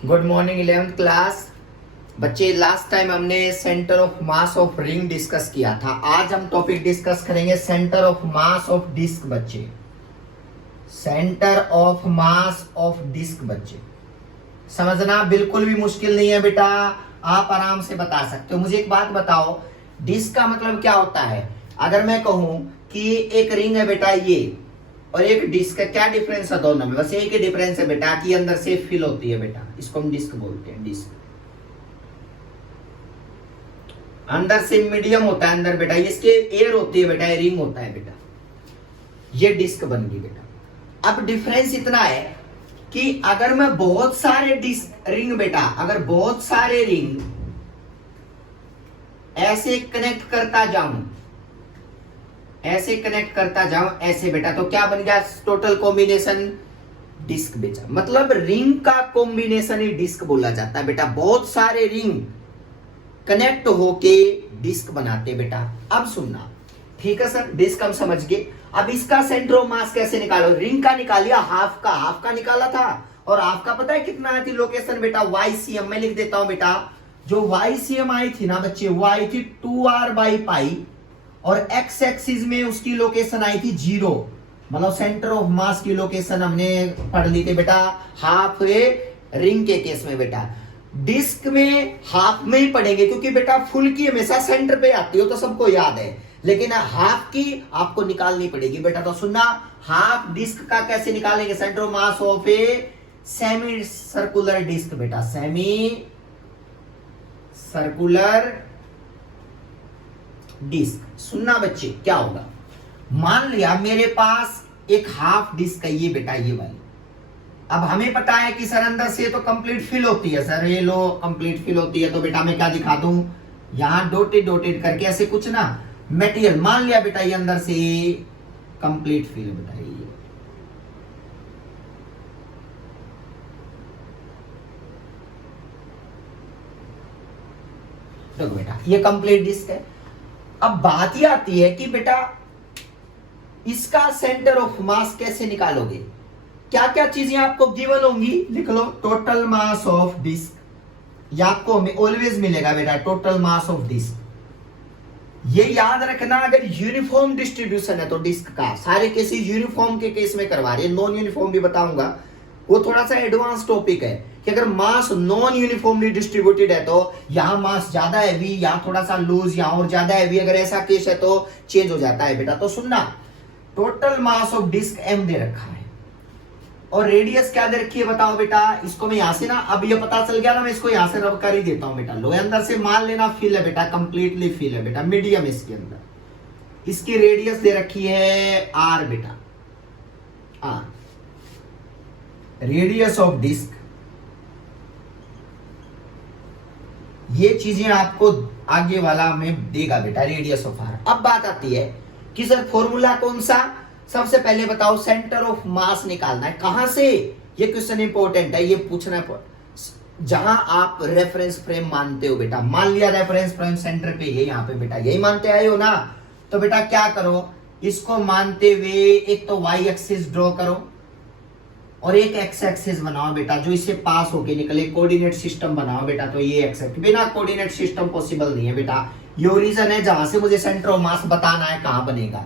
Good morning 11th class बच्चे। Last time हमने centre of mass of ring discuss किया था। आज हम टॉपिक डिस्कस करेंगे centre of mass of disc बच्चे। Centre of mass of disc बच्चे समझना बिल्कुल भी मुश्किल नहीं है बेटा, आप आराम से बता सकते हो। मुझे एक बात बताओ, डिस्क का मतलब क्या होता है? अगर मैं कहूं कि एक रिंग है बेटा ये और एक डिस्क है, क्या डिफरेंस है दोनों में? बस एक ही डिफरेंस है बेटा कि अंदर से फिल होती है बेटा, इसको हम डिस्क बोलते हैं। डिस्क अंदर से मीडियम होता है अंदर बेटा, इसके एयर होती है बेटा, रिंग होता है बेटा, ये डिस्क बन गई बेटा। अब डिफरेंस इतना है कि अगर मैं बहुत सारे डिस्क रिंग बेटा, अगर बहुत सारे रिंग ऐसे कनेक्ट करता जाऊं, ऐसे कनेक्ट करता जाऊं ऐसे बेटा, तो क्या बन गया? टोटल कॉम्बिनेशन डिस्क बेटा। मतलब रिंग का कॉम्बिनेशन ही डिस्क बोला जाता है बेटा। बहुत सारे रिंग कनेक्ट होके डिस्क बनाते बेटा। अब सुनना, ठीक है सर, डिस्क हम समझ गए। अब इसका सेंटर ऑफ मास कैसे निकालो? रिंग का निकालिया, हाफ का निकाला था, और हाफ का पता है कितना आई थी लोकेशन बेटा? YCM। मैं लिख देता हूं बेटा, जो YCM आई थी ना बच्चे, वो आई थी 2R/पाई, और एक्स एक्सिस में उसकी लोकेशन आई थी 0। मतलब सेंटर ऑफ मास की लोकेशन हमने पढ़ ली थी बेटा हाफ रिंग के केस में बेटा। डिस्क में हाफ में ही पढ़ेंगे क्योंकि बेटा फुल की हमेशा सेंटर पे आती हो तो सबको याद है, लेकिन हाफ की आपको निकालनी पड़ेगी बेटा। तो सुनना, हाफ डिस्क का कैसे निकालेंगे? Centre of mass of a semi circular disc बेटा, सेमी सर्कुलर डिस्क। सुनना बच्चे, क्या होगा? मान लिया मेरे पास एक हाफ डिस्क है ये बेटा, ये वाली। अब हमें पता है कि सर अंदर से तो कंप्लीट फिल होती है, सर ये लो कंप्लीट फिल होती है, तो बेटा मैं क्या दिखा दूं यहां डॉटेड डॉटेड करके ऐसे कुछ ना मटेरियल। मान लिया बेटा ये अंदर से कंप्लीट फिल बेटा, ये देखो बेटा ये कंप्लीट डिस्क है। अब बात ये आती है कि बेटा इसका सेंटर ऑफ मास कैसे निकालोगे? क्या क्या चीजें आपको गिवन होंगी, लिख लो। टोटल मास ऑफ डिस्क, ये आपको ऑलवेज मिलेगा बेटा, टोटल मास ऑफ डिस्क। ये याद रखना, अगर यूनिफॉर्म डिस्ट्रीब्यूशन है तो डिस्क का, सारे केसेस यूनिफॉर्म के केस में करवा रहे हैं, नॉन यूनिफॉर्म भी बताऊंगा, वो थोड़ा सा एडवांस टॉपिक है कि अगर मास नॉन यूनिफॉर्मली डिस्ट्रीब्यूटेड है तो यहां मास ज्यादा हैवी, यहां थोड़ा सा लूज, यहां और ज्यादा हैवी, अगर ऐसा केस है तो चेंज हो जाता है बेटा। तो सुनना, total mass of disc m दे रखा है और रेडियस क्या दे रखी है बताओ बेटा? इसको मैं यहां से ना, अब ये पता चल गया ना, मैं इसको यहां से रब कर ही देता हूं बेटा। लो अंदर से मान लेना फिल है बेटा, कंप्लीटली फिल है बेटा, मीडियम इसके अंदर। इसकी रेडियस दे रखी है r बेटा, r रेडियस ऑफ डिस्क। ये चीजें आपको आगे वाला में देगा बेटा, रेडियस ऑफ r। अब बात आती है कि सर फॉर्मूला कौन सा? सबसे पहले बताओ, सेंटर ऑफ मास निकालना है। कहां से? ये क्वेश्चन इंपॉर्टेंट है, ये पूछना है जहां आप रेफरेंस फ्रेम मानते हो बेटा। मान लिया रेफरेंस फ्रेम सेंटर पे ये यहां पे बेटा, यही मानते आए हो ना, तो बेटा क्या करो, इसको मानते हुए एक तो y एक्सिस ड्रॉ करो और एक x एक्सिस बनाओ बेटा, जो इससे पास होके निकले। कोऑर्डिनेट सिस्टम बनाओ बेटा, तो ये x एक्सिस, बिना कोऑर्डिनेट सिस्टम पॉसिबल नहीं है बेटा। ये ओरिजिन है जहां से मुझे सेंटर ऑफ मास बताना है कहां बनेगा।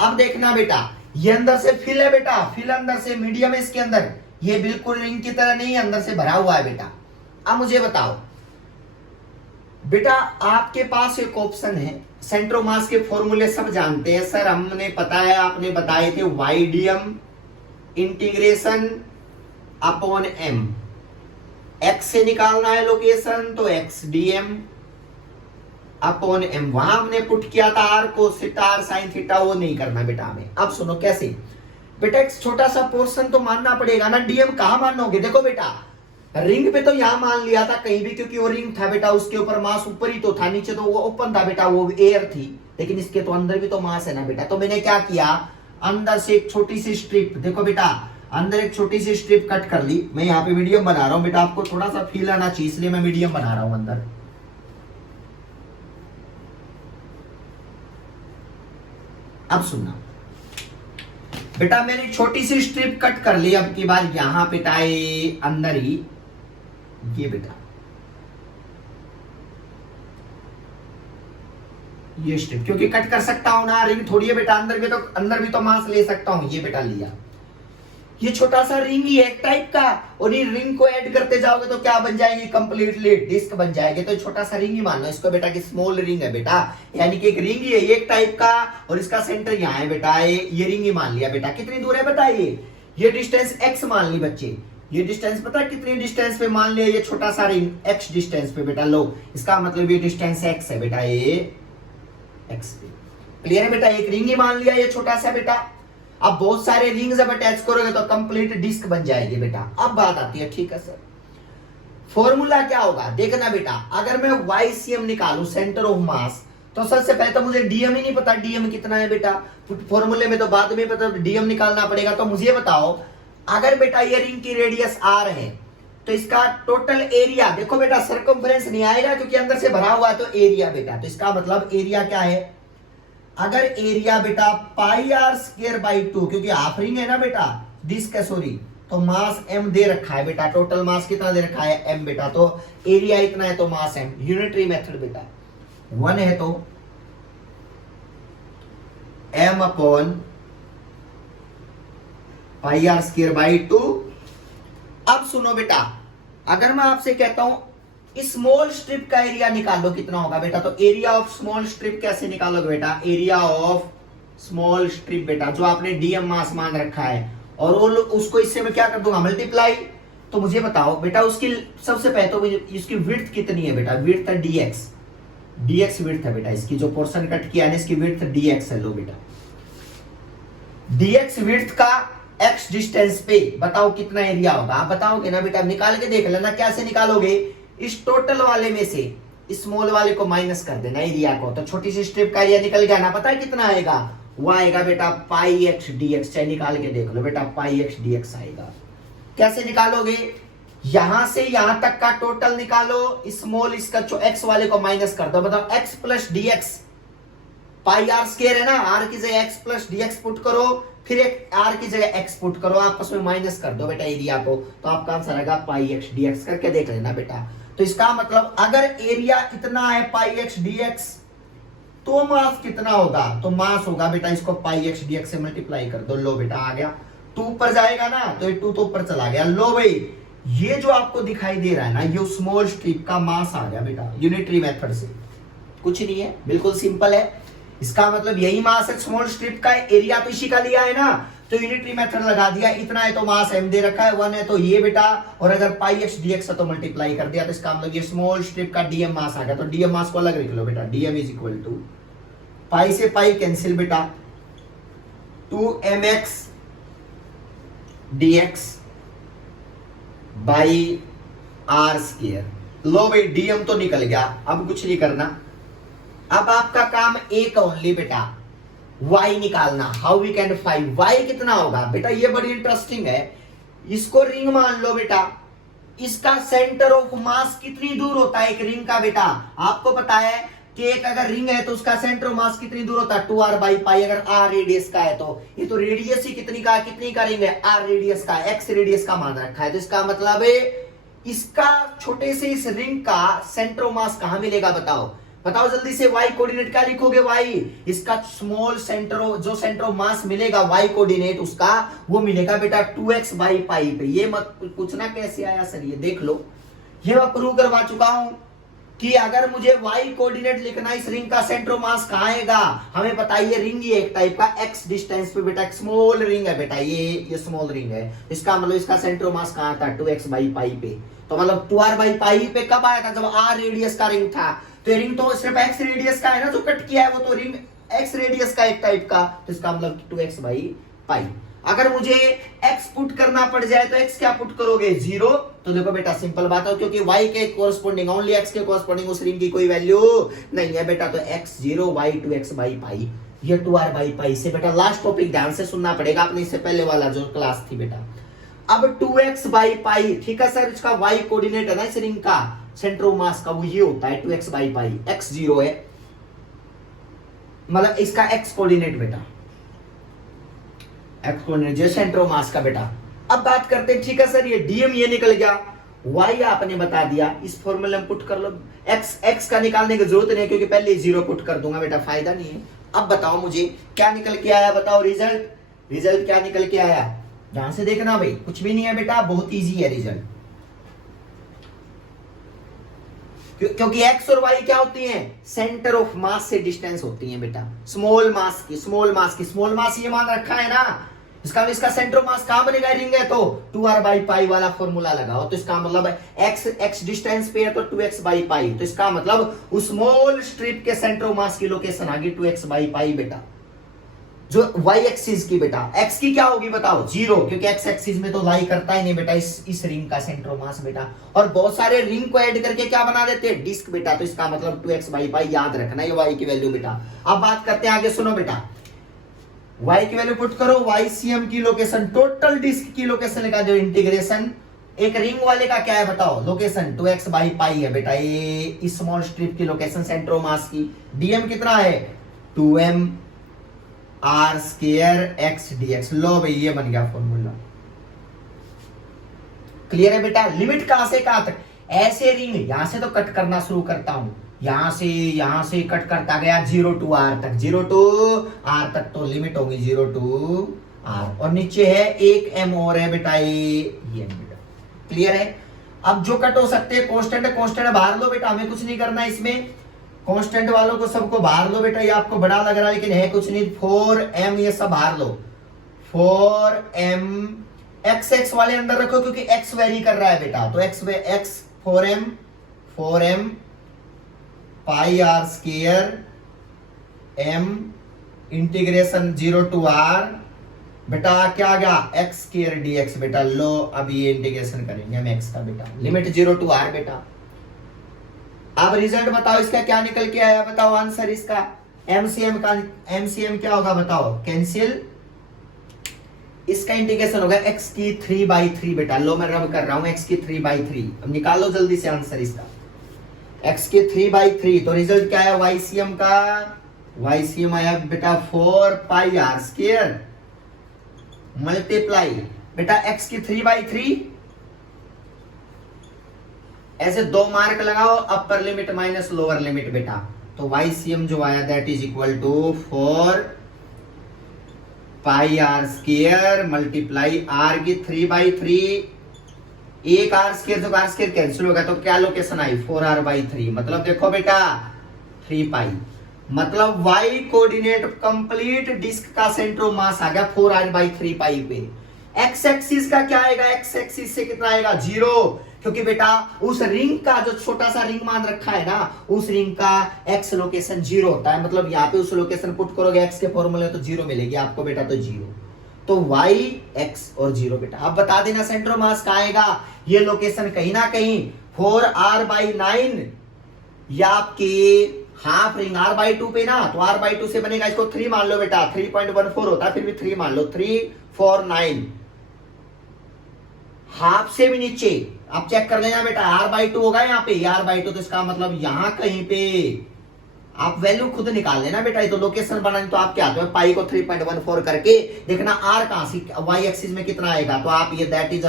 अब देखना बेटा, ये अंदर से फिल है बेटा, फिल अंदर से मीडियम है इसके अंदर, ये बिल्कुल रिंग की तरह नहीं है, अंदर से भरा हुआ है बेटा। अब मुझे बताओ बेटा, आपके पास एक ऑप्शन है, सेंटर ऑफ मास के फॉर्मूले सब जानते हैं सर, हमने पता है, आपने बताए थे, YDM integration upon m। x से निकालना है लोकेशन तो XDM अपॉन m। वहां हमने पुट किया था r को सिटा साइन थीटा, वो नहीं करना बेटा हमें। अब सुनो कैसे बेटा, एक छोटा सा पोर्शन तो मानना पड़ेगा ना। dm कहां मानोगे? देखो बेटा, रिंग पे तो यहां मान लिया था कहीं भी, क्योंकि वो रिंग था बेटा, उसके ऊपर मास ऊपर ही तो था, नीचे तो वो ओपन था बेटा, वो एयर थी, लेकिन इसके तो अंदर भी तो मास है ना बेटा। तो मैंने क्या किया, अंदर से एक छोटी सी स्ट्रिप, देखो बेटा अंदर एक छोटी सी स्ट्रिप कट कर ली। मैं यहाँ पे मीडियम बना रहा हूं बेटा, आपको थोड़ा सा फील आना चाहिए, इसलिए मैं मीडियम बना रहा हूं अंदर। अब सुनना बेटा, मैंने छोटी सी स्ट्रिप कट कर ली, अब की बार यहां पे टाए अंदर ही ये बेटा, ये स्ट्रिप, क्योंकि कट कर सकता हूं ना, रिंग थोड़ी है बेटा, अंदर भी तो मास ले सकता हूं। ये बेटा लिया, ये छोटा सा रिंग ही है एक टाइप का, और ये रिंग को ऐड करते जाओगे तो क्या बन जाएगी, कंप्लीटली डिस्क बन जाएगी। तो छोटा सा रिंग ही मान लो इसको बेटा, कि स्मॉल रिंग है बेटा, यानी कि एक रिंग ही है एक टाइप का, और इसका सेंटर यहाँ है बेटा, ये रिंग ही मान लिया बेटा। कितनी दूर है बताइए, ये डिस्टेंस x मान ली बच्चे, ये डिस्टेंस पता है कितनी डिस्टेंस पे मान लिया, ये छोटा सा रिंग x डिस्टेंस पे बेटा। लो इसका मतलब ये डिस्टेंस x है बेटा, ये x पे। क्लियर है बेटा, एक रिंग ही मान लिया ये छोटा सा बेटा। अब बहुत सारे रिंग्स अब अटैच करोगे तो कंप्लीट डिस्क बन जाएगी बेटा। अब बात आती है, ठीक है सर, फॉर्मूला क्या होगा, देखना बेटा, अगर मैं YCM निकालू सेंटर ऑफ मास, तो सबसे पहले तो मुझे डीएम ही नहीं पता, डीएम कितना है बेटा, फॉर्मूले में तो बाद में पता, डीएम निकालना पड़ेगा। तो मुझे बताओ, अगर बेटा ये रिंग की रेडियस r है, तो इसका टोटल एरिया, देखो बेटा सर्कमफ्रेंस नहीं आएगा क्योंकि अंदर से भरा हुआ है, तो एरिया बेटा, तो इसका मतलब एरिया क्या है, अगर एरिया बेटा पाई आर स्क्वायर बाई 2, क्योंकि हाफ रिंग है ना बेटा, डिस्क है सॉरी, तो मास m दे रखा है बेटा, टोटल मास कितना दे रखा है m बेटा, तो एरिया इतना है तो मास m, यूनिटरी मेथड बेटा 1 है तो m upon pi r square by 2। अब सुनो बेटा, अगर मैं आपसे कहता हूं स्मॉल स्ट्रिप का एरिया निकालो कितना होगा बेटा, तो एरिया ऑफ स्मॉल स्ट्रिप कैसे निकालोगे बेटा, एरिया ऑफ स्मॉल स्ट्रिप बेटा, जो आपने डीएम मास मान रखा है, और उसको इससे मैं क्या कर दूंगा, मल्टीप्लाई। तो मुझे बताओ बेटा, उसकी सबसे पहले तो इसकी विड्थ कितनी है बेटा, विड्थ है dx विड्थ है बेटा, इसकी जो पोर्शन कट किया है इसकी विड्थ dx है। लो बेटा, dx विड्थ का x डिस्टेंस पे बताओ कितना एरिया होगा, आप बताओगे ना बेटा, निकाल के देख लेना। कैसे निकालोगे, इस टोटल वाले में से स्मॉल वाले को माइनस कर देना एरिया को, तो छोटी सी स्ट्रिप का एरिया निकल गया ना। पता है कितना आएगा, वो आएगा बेटा पाई एक्स dx, चाहे निकाल के देख लो बेटा, पाई एक्स dx आएगा। कैसे निकालोगे, यहां से यहां तक का टोटल निकालो, स्मॉल इसका जो x वाले को माइनस कर दो, बताओ x plus dx, pi r square है ना, r की जगह x प्लस dx पुट करो, फिर एक r की जगह x पुट करो, आपस में माइनस कर दो बेटा एरिया को, तो आपका आंसर आएगा पाई एक्स dx, करके देख लेना बेटा। तो इसका मतलब अगर एरिया इतना है पाई एक्स dx, तो मास कितना होगा, तो मास होगा बेटा, इसको पाई एक्स dx से मल्टीप्लाई कर दो। लो बेटा आ गया, 2 ऊपर जाएगा ना, तो ये 2 तो ऊपर चला गया। लो भाई, ये जो आपको दिखाई दे रहा है ना, ये स्मॉल स्ट्रिप का मास आ गया बेटा, यूनिटरी मेथड से, कुछ नहीं है, बिल्कुल सिंपल है। इसका मतलब यही मास है स्मॉल स्ट्रिप का, एरिया तो इसी का लिया है ना, तो यूनिटरी मेथड लगा दिया, इतना है तो मास m दे रखा है, 1 है तो ये बेटा, और अगर पाई एक्स dx है तो मल्टीप्लाई कर दिया, तो इसका मतलब ये स्मॉल स्ट्रिप का डीएम मास आ गया। तो डीएम मास को अलग लिख लो बेटा, dm is equal to pi से पाई कैंसिल बेटा, 2mx dx by R square. लो भाई, डीएम तो निकल गया, अब कुछ नहीं करना, अब आपका काम एक ओनली बेटा, y निकालना। How we can find y कितना होगा बेटा, ये बड़ी इंटरेस्टिंग है। इसको रिंग मान लो बेटा, इसका सेंटर ऑफ मास कितनी दूर होता है एक रिंग का बेटा, आपको पता है कि एक अगर रिंग है तो उसका सेंटर ऑफ मास कितनी दूर होता है, 2r बाई पाई, अगर r रेडियस का है तो ये तो रेडियस ही कितनी का रिंग है, r रेडियस का, x रेडियस का मान रखा है, तो इसका मतलब है इसका छोटे से इस रिंग का सेंटर ऑफ मास कहां मिलेगा, बताओ जल्दी से। y कोऑर्डिनेट क्या लिखोगे, y इसका स्मॉल सेंटर, जो सेंटर ऑफ मास मिलेगा y कोऑर्डिनेट उसका, वो मिलेगा बेटा 2x बाई पाई पे। ये मत पूछना कैसे आया सर, ये देख लो, ये मैं प्रूव करवा चुका हूं कि अगर मुझे y कोऑर्डिनेट लिखना, इस रिंग का सेंटर ऑफ मास कहां आएगा, हमें पता है ये रिंग ही एक टाइप का x डिस्टेंस पे बेटा, एक स्मॉल रिंग है बेटा, ये स्मॉल रिंग है, इसका मतलब इसका सेंटर ऑफ मास कहां था, 2x बाई पाई पे। तो मतलब 2r बाई पाई पे कब आया था, जब r रेडियस का रिंग था, तो रिंग तो सिर्फ x रेडियस का है ना, जो कट किया है वो तो रिंग x रेडियस का एक टाइप का, तो इसका मतलब 2x बाई पाई। अगर मुझे x पुट करना पड़ जाए तो x क्या पुट करोगे, 0, तो देखो बेटा सिंपल बात है, क्योंकि y के कोरस्पोंडिंग, ओनली x के कोरस्पोंडिंग उस रिंग की कोई वैल्यू नहीं है बेटा, तो x 0 y 2x by pi, ये 2r बाई पाई से बेटा। लास्ट टॉपिक ध्यान से सुनना पड़ेगा अपने, इससे पहले वाला जो क्लास थी बेटा। अब 2x बाई पाई, ठीक है सर, इसका y कोऑर्डिनेट है ना इस रिंग का, सेंटर ऑफ मास का वो ये होता है 2x बाई पाई, x 0 है, मतलब इसका x कोऑर्डिनेट बेटा, x कोऑर्डिनेट जो सेंटर ऑफ मास का बेटा। अब बात करते हैं, ठीक है सर, ये डीएम ये निकल गया, y आपने बता दिया, इस फॉर्मूले में पुट कर लो। x का निकालने की जरूरत नहीं है क्योंकि पहले ही 0 पुट कर दूंगा बेटा, फायदा नहीं है। अब बताओ मुझे क्या निकल के आया, बताओ रिजल्ट क्या निकल के आया। ध्यान से देखना भाई, कुछ भी नहीं है बेटा, बहुत इजी है रिजल्ट। क्योंकि x और y क्या होती हैं, सेंटर ऑफ मास से डिस्टेंस होती हैं बेटा। स्मॉल मास ये मान रखा है ना, इसका सेंटर ऑफ मास कहां बनेगा, रिंग है तो 2r/π वाला फॉर्मूला लगाओ। तो इसका मतलब x डिस्टेंस पे है तो 2x/π, तो इसका मतलब उस स्मॉल स्ट्रिप के सेंटर ऑफ मास की लोकेशन आ गई 2x/π बेटा, जो y एक्सिस की बेटा। x की क्या होगी बताओ, 0, क्योंकि x एक्सिस में तो लाई करता ही नहीं बेटा इस रिंग का सेंटर ऑफ मास बेटा। और बहुत सारे रिंग को ऐड करके क्या बना देते हैं, डिस्क बेटा, तो इसका मतलब 2x/π याद रखना, ये y की वैल्यू बेटा। अब बात करते हैं आगे, सुनो बेटा, y की वैल्यू पुट करो, YCM की लोकेशन, टोटल डिस्क की लोकेशन का जो इंटीग्रेशन, एक रिंग वाले का क्या है बताओ, लोकेशन 2x/π है बेटा, ये स्मॉल स्ट्रिप की लोकेशन सेंटर ऑफ मास की। dm कितना है, 2m r² x dx। लो भाई ये बन गया फॉर्मूला, क्लियर है बेटा। लिमिट कहां से कहां तक, ऐसे रिंग यहां से तो कट करना शुरू करता हूं, यहां से कट करता गया 0 to r तक, 0 to r तक तो लिमिट होगी 0 to r, और नीचे है 1 m और है बेटा, ये बेटा, क्लियर है। अब जो कट हो सकते हैं कांस्टेंट बाहर लो बेटा, हमें कुछ नहीं करना इसमें, कांस्टेंट वालों को सबको बाहर लो बेटा, ये आपको बड़ा लग रहा है लेकिन है कुछ नहीं, 4m ये सब बाहर लो, 4m, x वाले अंदर रखो क्योंकि x वेरी कर रहा है बेटा, तो x 4m πr² m integration 0 to r बेटा, क्या आ गया x² dx बेटा। लो अब ये इंटीग्रेशन करेंगे हम x का बेटा, लिमिट 0 to r बेटा। अब रिजल्ट बताओ इसका क्या निकल के आया, बताओ आंसर इसका। MCM क्या होगा बताओ, कैंसिल, इसका इंटीग्रेशन होगा x की 3/3 बेटा। लो मैं रब कर रहा हूं, x की 3/3। अब निकालो जल्दी से आंसर इसका, x की 3/3। तो रिजल्ट क्या है YCM का, YCM आया बेटा 4πr² मल्टीप्लाई बेटा x की 3/3, ऐसे 2 मार्क लगाओ, upper limit minus lower limit बेटा। तो YCM जो आया that is equal to 4πr² multiply r की 3/3, एक r² तो r² कैंसिल होगा, तो क्या लोकेशन आई 4r/3, मतलब देखो बेटा 3π, मतलब y कोऑर्डिनेट कंप्लीट डिस्क का सेंटर ऑफ मास आ गया 4r/3π पे। x एक्सिस का क्या आएगा, x एक्सिस से कितना आएगा 0, क्योंकि बेटा उस रिंग का जो छोटा सा रिंग मान रखा है ना, उस रिंग का x लोकेशन 0 होता है, मतलब यहाँ पे उस लोकेशन पुट करोगे x के फॉर्मूले तो 0 मिलेगी आपको बेटा, तो 0, तो y x और 0 बेटा। अब बता देना सेंटर ऑफ मास कहाँ आएगा, ये लोकेशन कहीं ना कहीं 4r/9 या आपकी हाफ रिंग r/2 पे ना, तो r/2 से बनेगा, इसको 3 मान लो बेटा, 3.14 होता है, फिर भी 3 मान लो, 3 4 9, हाफ से भी नीचे आप चेक कर लेना बेटा, r/2 होगा यहाँ पे, r/2, तो इसका मतलब यहां कहीं पे आप वैल्यू खुद निकाल लेना बेटा, ये तो लोकेशन बनानी, तो आप क्या तो पाई को 3.14 करके देखना r कहां से y एक्सिस में कितना आएगा, तो आप ये that is the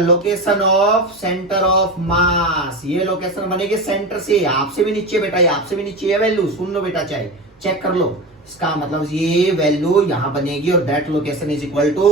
location of centre of मास, ये लोकेशन बनेगी सेंटर से, आपसे भी नीचे बेटा, ये आपसे भी नीचे है वैल्यू, सुन लो बेटा, चाहे चेक कर लो, इसका मतलब ये वैल्यू यहां बनेगी, और that location is equal to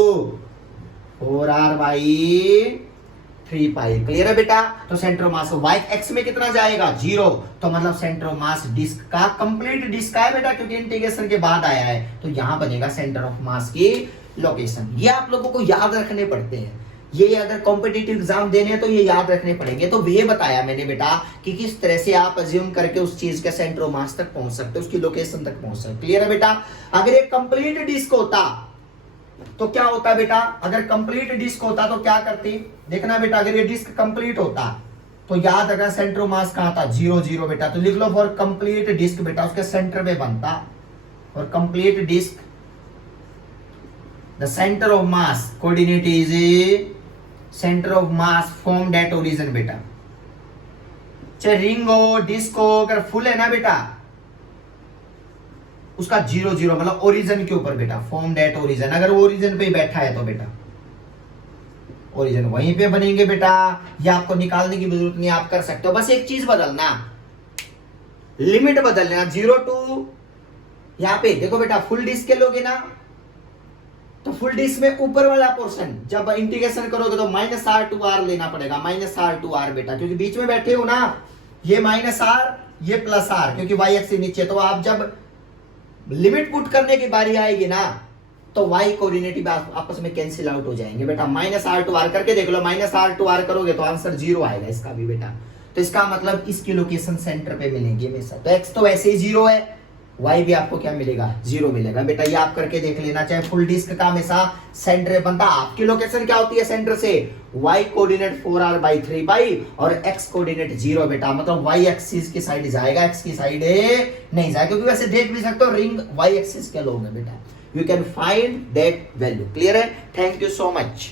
4r/3π, clear है बेटा। तो centre of mass y x में कितना जाएगा 0, तो मतलब सेंटर ऑफ मास डिस्क का कंप्लीट डिस्क का है बेटा, क्योंकि इंटीग्रेशन के बाद आया है, तो यहां बनेगा सेंटर ऑफ मास की लोकेशन। ये आप लोगों को याद रखने पड़ते हैं, ये अगर कॉम्पिटिटिव एग्जाम देने हैं तो ये याद रखने पड़ेंगे। तो ये बताया मैंने बेटा कि किस तरह से आप अज्यूम करके उस चीज के सेंटर ऑफ मास तक पहुंच सकते हो, उसकी लोकेशन तक पहुंच सकते, क्लियर है बेटा। अगर एक कंप्लीट डिस्क होता तो क्या होता बेटा, अगर कंप्लीट डिस्क होता तो क्या करते, देखना बेटा, अगर ये डिस्क कंप्लीट होता तो याद रखना सेंटर ऑफ मास कहां था 0 0 बेटा, तो लिख लो फॉर कंप्लीट डिस्क बेटा, उसके सेंटर में बनता, और complete disc the centre of mass coordinate is centre of mass formed at origin बेटा, चाहे रिंग हो डिस्क हो, अगर फुल है ना बेटा उसका 0 0 मतलब ओरिजिन के ऊपर बेटा, फॉर्म्ड एट ओरिजिन, अगर वो ओरिजिन पे ही बैठा है तो बेटा ओरिजिन वहीं पे बनेंगे बेटा, ये आपको निकालने की जरूरत नहीं, आप कर सकते हो। बस एक चीज बदलना, लिमिट बदल लेना, 0 टू, यहां पे देखो बेटा फुल डिस्क के लोगे ना, तो फुल डिस्क में ऊपर वाला पोर्शन जब इंटीग्रेशन करोगे तो -r to r लेना पड़ेगा, -r to r बेटा, क्योंकि बीच में बैठे हो ना, ये -r ये +r, क्योंकि y एक्सिस नीचे, तो आप जब लिमिट पुट करने की बारी आएगी ना, तो y कोऑर्डिनेट आपस में कैंसिल आउट हो जाएंगे बेटा। -r to r करके देख लो, -r to r करोगे तो आंसर 0 आएगा इसका भी बेटा। तो इसका मतलब इसकी लोकेशन सेंटर पे मिलेंगी हमेशा, तो x तो वैसे ही 0 है, y भी आपको क्या मिलेगा, 0 मिलेगा बेटा। ये आप करके देख लेना, चाहे फुल डिस्क का हमेशा सेंटर बनता, आपकी लोकेशन क्या होती है सेंटर से, y कोऑर्डिनेट 4r/3π और x कोऑर्डिनेट 0 बेटा, मतलब y एक्सिस की साइड जाएगा, x की साइड नहीं जाएगा, क्योंकि वैसे देख भी सकते हो रिंग y एक्सिस के लोग है बेटा। You can find that value. Clear है? Thank you so much.